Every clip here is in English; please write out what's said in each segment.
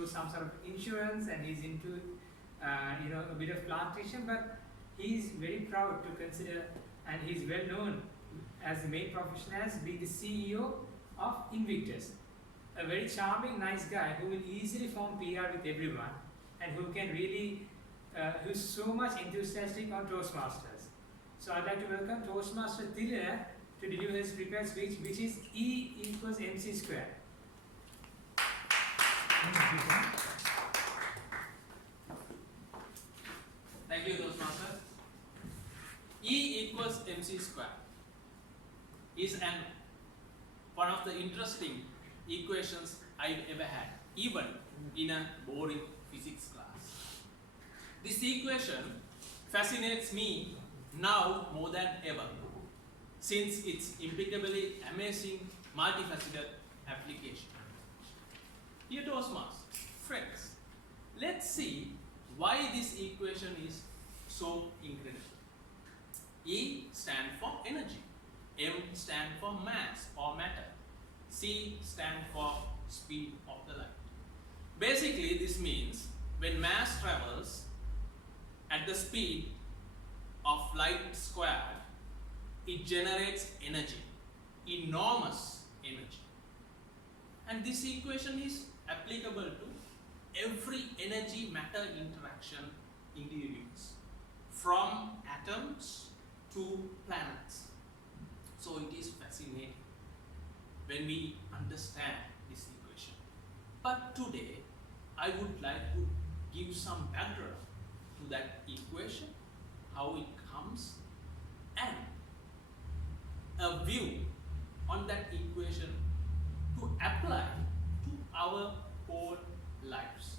into some sort of insurance, and he's into a bit of plantation, but he's very proud to consider, and he's well known as the main profession as being the CEO of Invictus. A very charming, nice guy who will easily form PR with everyone, and who can really, who's so much enthusiastic on Toastmasters. So I'd like to welcome Toastmaster Thilya to deliver his prepared speech, which is E equals MC squared. Thank you, Toastmaster. E equals MC squared is one of the interesting equations I've ever had, even in a boring physics class. This equation fascinates me now more than ever, since its impeccably amazing multifaceted application. Dear Toastmasters, friends, let's see why this equation is so incredible. E stands for energy, M stands for mass or matter, C stands for speed of the light. Basically, this means when mass travels at the speed of light squared, it generates energy, enormous energy. And this equation is applicable to every energy-matter interaction in the universe, from atoms to planets. So it is fascinating when we understand this equation. But today, I would like to give some background to that equation, how it comes, and a view on that equation to apply to our own lives.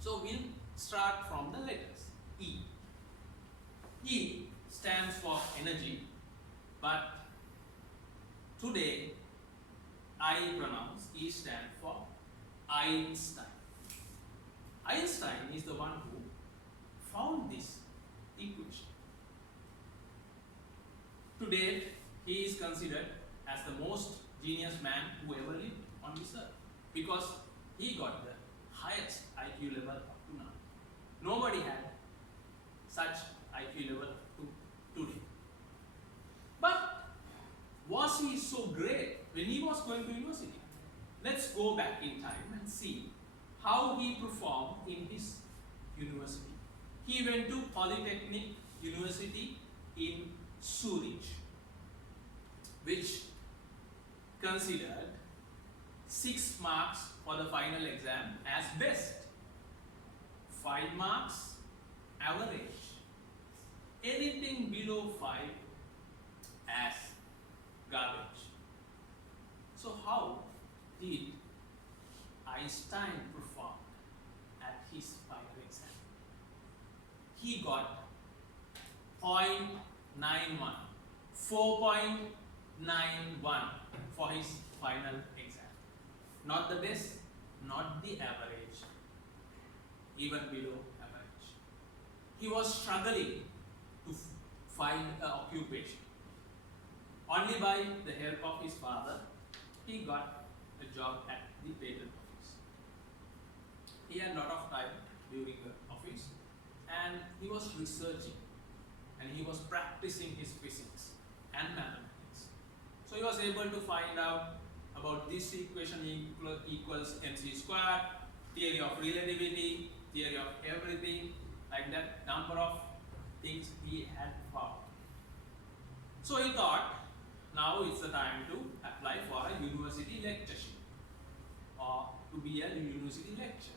So we'll start from the letters E. E stands for energy, but today I pronounce E stands for Einstein. Einstein is the one who found this equation. Today, he is considered as the most genius man who ever lived on this earth, because he got the highest IQ level up to now. Nobody had such IQ level today. But was he so great when he was going to university? Let's go back in time and see how he performed in his university. He went to Polytechnic University in Zurich, which considered 6 marks for the final exam as best, 5 marks average, anything below 5 as garbage. So how did Einstein perform at his final exam? He got 0.91, 4.91 for his final exam. Not the best, not the average, even below average. He was struggling to find an occupation. Only by the help of his father, he got a job at the patent office. He had a lot of time during the office, and he was researching, and he was practicing his physics and mathematics. So he was able to find out about this equation equals mc squared, theory of relativity, theory of everything, like that, number of things he had found. So he thought, now it's the time to apply for a university lectureship, or to be a university lecturer.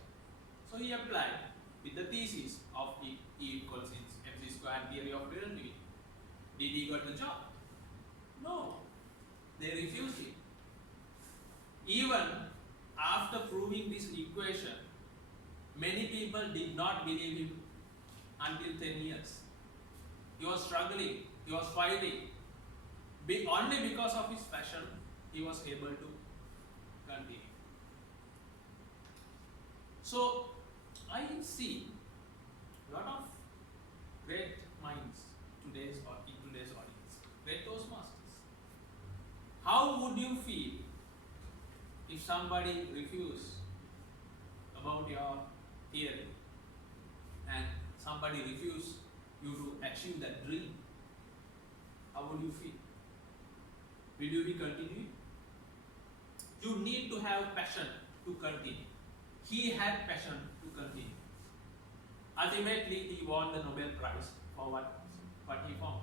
So he applied with the thesis of E equals mc squared, theory of relativity. Did he got the job? No, they refused it. Even after proving this equation, many people did not believe him until 10 years. He was struggling, he was fighting. Only because of his passion, he was able to continue. So, I see a lot of great minds in today's audience, great Toastmasters. How would you feel if somebody refused a about your theory and somebody refuse you to achieve that dream, how would you feel? Will you be continuing? You need to have passion to continue. He had passion to continue. Ultimately, he won the Nobel Prize for what he found.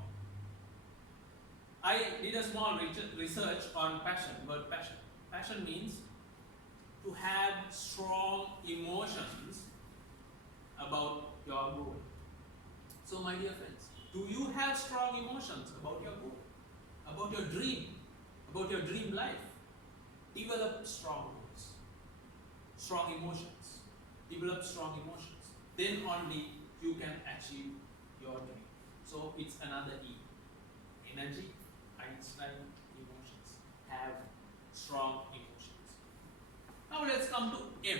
I did a small research on passion, but passion means to have strong emotions about your goal. So my dear friends, do you have strong emotions about your goal, about your dream, about your dream life? Develop strong goals, strong emotions. Develop strong emotions. Then only you can achieve your dream. So it's another E. Energy, Einstine, emotions. Have strong emotions. Now let's come to M.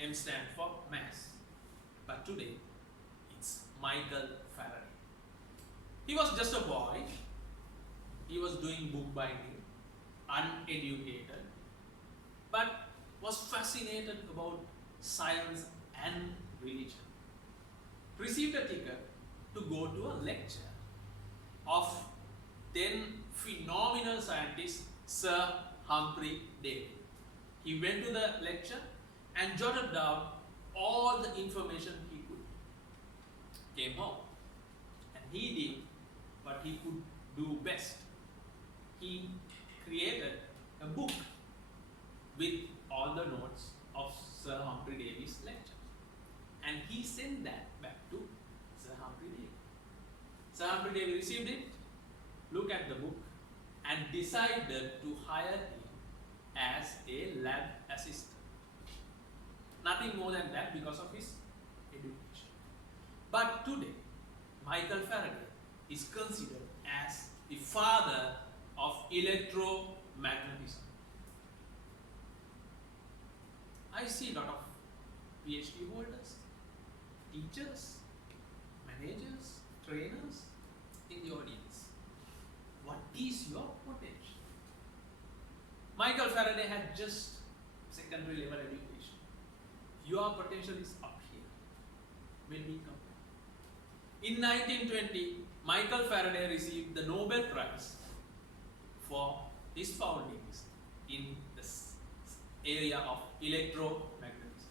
M stands for mass. But today, it's Michel Faraday. He was just a boy. He was doing bookbinding, uneducated, but was fascinated about science and religion. Received a ticket to go to a lecture of then phenomenal scientist Sir Humphrey Davy. He went to the lecture and jotted down all the information he could. Came home and he did what he could do best. He created a book with all the notes of Sir Humphrey Davy's lectures. And he sent that back to Sir Humphrey Davy. Sir Humphrey Davy received it, looked at the book, and decided to hire him as a lab assistant. Nothing more than that because of his education. But today, Michel Faraday is considered as the father of electromagnetism. I see a lot of PhD holders, teachers, managers, trainers in the audience. What is your potential? Michel Faraday had just secondary level education. Your potential is up here when we compare. In 1920, Michel Faraday received the Nobel Prize for his findings in this area of electromagnetism.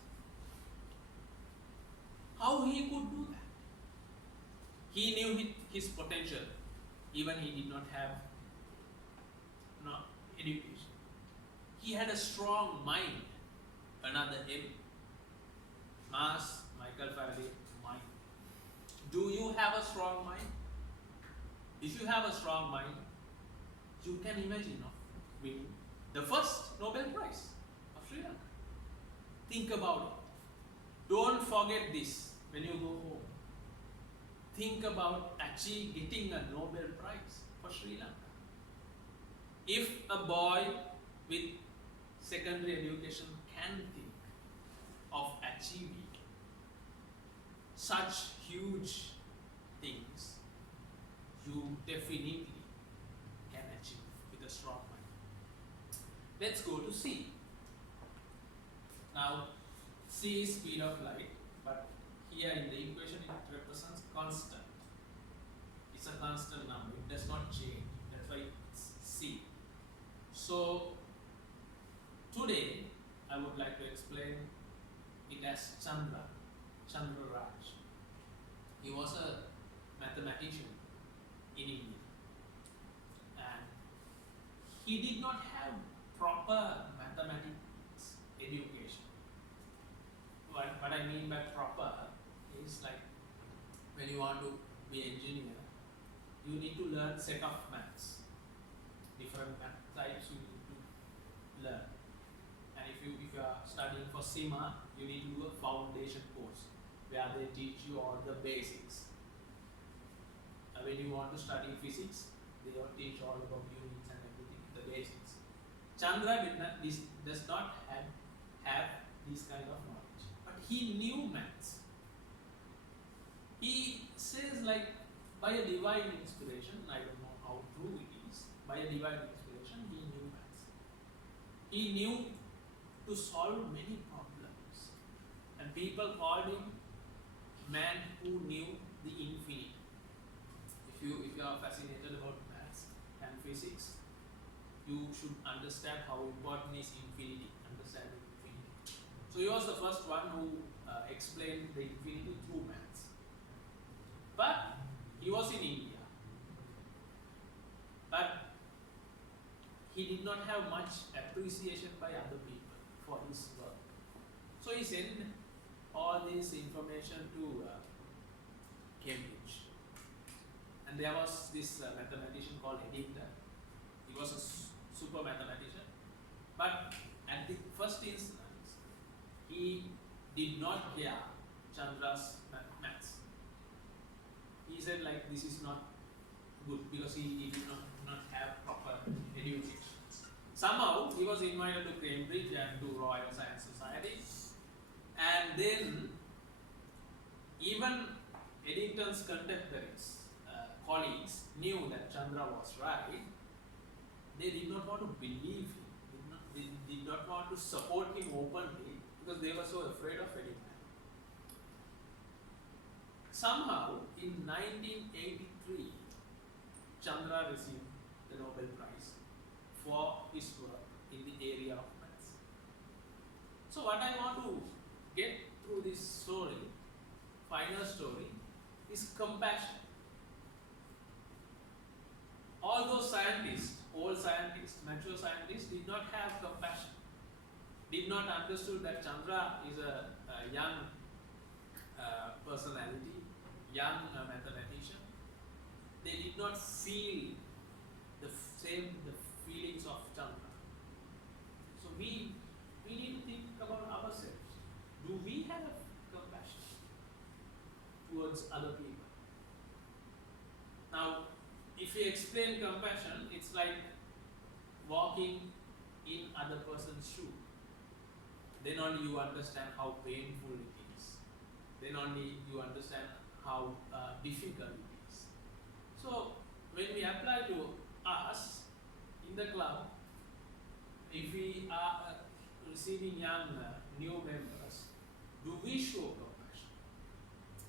How he could do that? He knew his potential, even he did not have education. He had a strong mind, another M. Mass, Michel Faraday, mind. Do you have a strong mind? If you have a strong mind, you can imagine of winning the first Nobel Prize of Sri Lanka. Think about it. Don't forget this when you go home. Think about getting a Nobel Prize for Sri Lanka. If a boy with secondary education can think of achieving such huge things, you definitely can achieve with a strong mind. Let's go to C. Now, C is speed of light, but here in the equation it represents constant. It's a constant number, it does not change, that's why it's C. So, today I would like to explain it as Chandra Raj. He was a mathematician in India, and he did not have proper mathematics education. What I mean by proper is like when you want to be an engineer, you need to learn set of maths, different math types you need to learn. And if you are studying for SEMA, you need to do a foundation course where they teach you all the basics. When you want to study physics, they will teach all about units and everything, the basics. Chandra does not have this kind of knowledge, but he knew maths. He says like by a divine inspiration, I don't know how true it is, by a divine inspiration he knew maths. He knew to solve many problems and people called him man who knew the infinity. If you are fascinated about maths and physics, you should understand how important is infinity, understanding infinity. So he was the first one who explained the infinity through maths. But he was in India. But he did not have much appreciation by other people for his work. So he sent all this information to Cambridge. And there was this mathematician called Enstine. He was a super mathematician. But at the first instance, he did not care Chandra's maths. He said like this is not good because he did not have proper education. Somehow he was invited to Cambridge and to Royal Science Society, and then even Eddington's contemporaries, colleagues knew that Chandra was right. They did not want to believe him, they did not want to support him openly because they were so afraid of Eddington. Somehow in 1983, Chandra received the Nobel Prize for his work in the area of maths. So what I want to get through this story, final story, is compassion. All those scientists, old scientists, mature scientists, did not have compassion, did not understood that Chandra is a young personality, young mathematician. They did not feel the feelings of Chandra. So we need to think about ourselves. Do we have compassion towards other people? Now, if we explain compassion, it's like walking in other person's shoe. Then only you understand how painful it is. Then only you understand how difficult it is. So when we apply to us in the club, if we are receiving young new members, do we show compassion?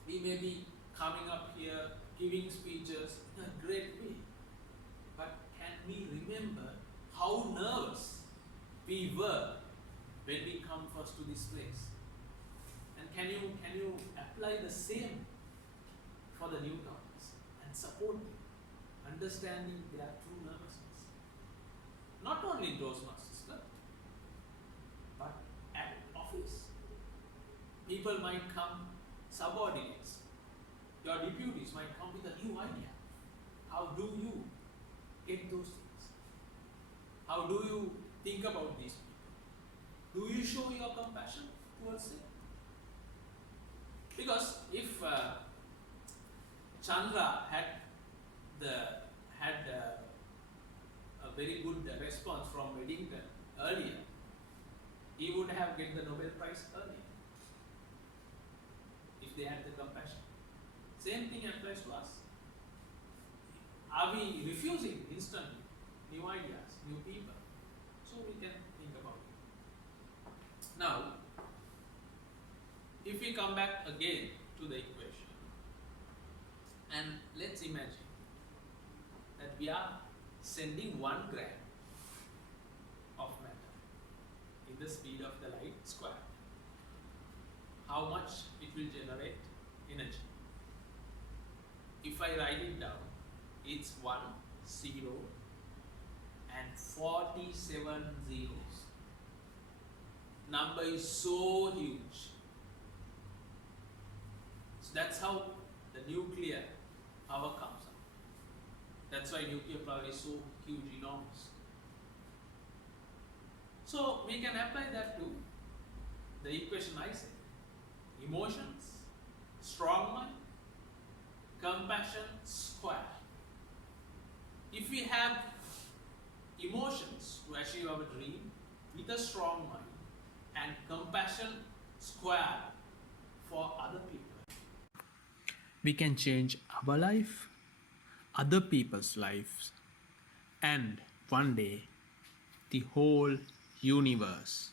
We may be coming up here giving speeches in a great way, but can we remember how nervous we were when we come first to this place? And can you apply the same for the newcomers and support them, understanding their true nervousness? Not only in Toastmasters Club, but at office. People might come, subordinates, your deputies might come with a new idea. How do you get those things? How do you think about these people? Do you show your compassion towards them? Because if Chandra had a very good response from Eddington earlier, he would have get the Nobel Prize earlier if they had the compassion. Same thing applies to us. Are we refusing instantly new ideas, new people? So we can think about it. Now, if we come back again to the equation, and let's imagine that we are sending 1 gram of matter in the speed of the light squared. How much it will generate energy? If I write it down, it's 1, 0, and 47 zeros. Number is so huge. So that's how the nuclear power comes up. That's why nuclear power is so huge, enormous. So we can apply that to the equation I said. Emotions, strong mind, compassion squared. If we have emotions to achieve our dream with a strong mind and compassion squared for other people, we can change our life, other people's lives, and one day the whole universe.